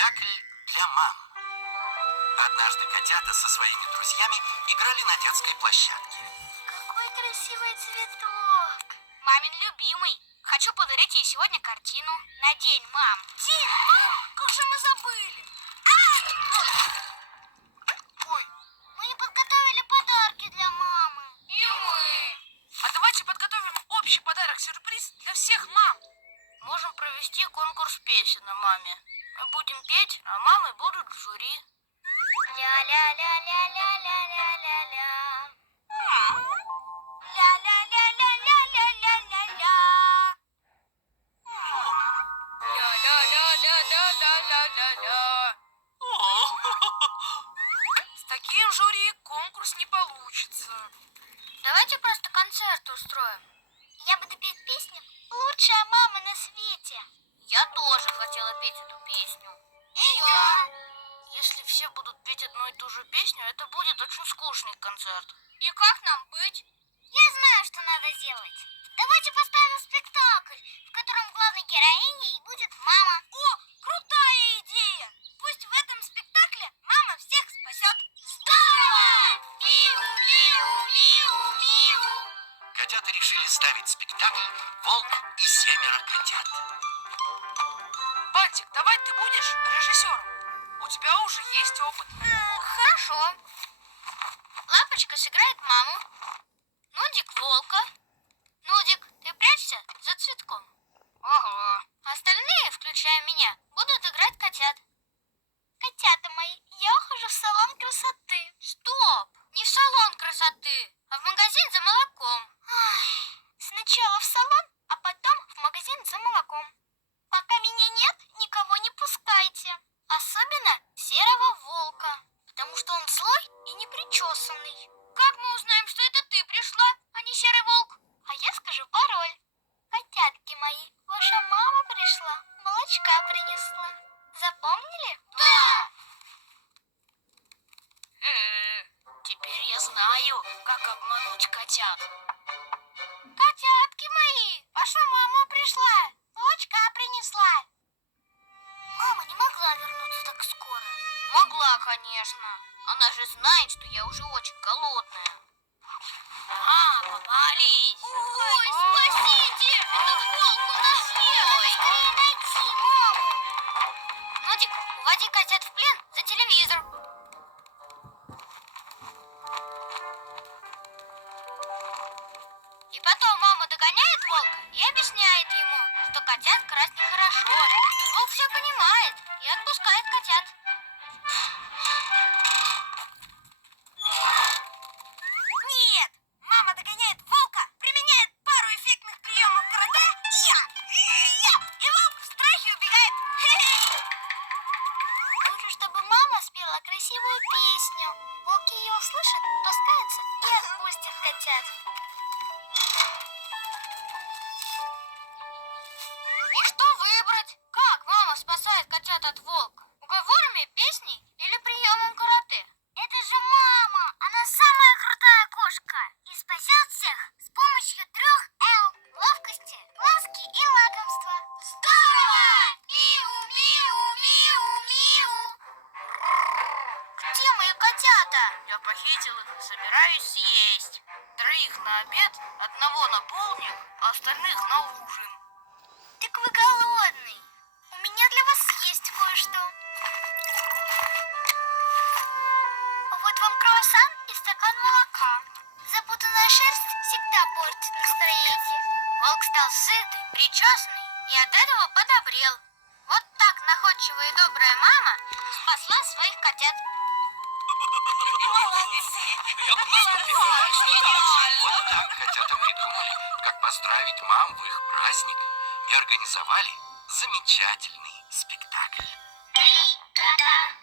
Спектакль для мам. Однажды котята со своими друзьями играли на детской площадке. Какой красивый цветок. Мамин любимый. Хочу подарить ей сегодня картину на День мам. День мам? Как же мы забыли. Ой, Мы не подготовили подарки для мамы. И мы. А давайте подготовим общий подарок-сюрприз для всех мам. Можем провести конкурс песен на маме. Мы будем петь, а мамы будут в жюри. Ля-ля-ля-ля-ля-ля-ля-ля-ля. Ля-ля-ля-ля-ля-ля-ля-ля-ля. Ля-ля-ля-ля-ля-ля-ля-ля. С таким жюри конкурс не получится. Давайте просто концерт устроим. Я буду петь песню «Лучшая мама на свете». Я тоже хотела петь эту песню. И я. Если все будут петь одну и ту же песню, это будет очень скучный концерт. И как нам быть? Я знаю, что надо сделать. Давайте поставим спектакль, в котором главной героиней будет мама. О, крутая идея! Пусть в этом спектакле мама всех спасет. Здорово! Миу-миу-миу-миу. котята решили ставить спектакль «Волк и 7 котят». Бантик, давай ты будешь режиссером. У тебя уже есть опыт. Хорошо. Лапочка сыграет маму. Нудик волка. Нудик, ты прячься за цветком. Ага. Остальные, включая меня, будут играть котят. Котята мои, я ухожу в салон красоты. Стоп! Не в салон красоты, а в магазин за молоком. Сначала в салон, а потом в магазин за молоком. Пока меня нет, никого не пускайте. Особенно серого волка, потому что он злой и непричесанный. Как мы узнаем, что это ты пришла, а не серый волк? А я скажу пароль. Котятки мои, ваша мама пришла, молочка принесла. Запомнили? Да! Теперь я знаю, как обмануть котят. Котятки мои, ваша мама пришла, молочка принесла. Мама не могла вернуться так скоро. Могла, конечно. Она же знает, что я уже очень голодная. Попались. Ой, спасите! Это волк у нас съел! Скорее найти маму! Нудик, уводи котят в плен за телевизор. И потом мама догоняет волка и объясняет ему, что котят красть нехорошо. Волк все понимает и отпускает котят. Нет! Мама догоняет волка, применяет пару эффектных приемов карате, и волк в страхе убегает. Лучше, чтобы мама спела красивую песню. Волк ее услышит, раскается и отпустит котят. И что выбрать? Как мама спасает котят от волка? Уговорами, песней или приемом карате? Это же мама! Она самая крутая кошка и спасет всех с помощью 3 Л: ловкости, ласки и лакомства. Здорово! Миу-миу-миу-миу. Где мои котята? Я похитил их и собираюсь съесть. 3 на обед, 1 на полдник, а остальных на ужин. Так вы голодный. У меня для вас есть кое-что. Вот вам круассан и стакан молока. Запутанная шерсть всегда портит настроение. Волк стал сытый, причесанный и от этого подобрел. Вот так находчивая и добрая мама спасла своих котят. Вот так котята придумали, как поздравить мам в их праздник, и организовали замечательный спектакль. 3 кота.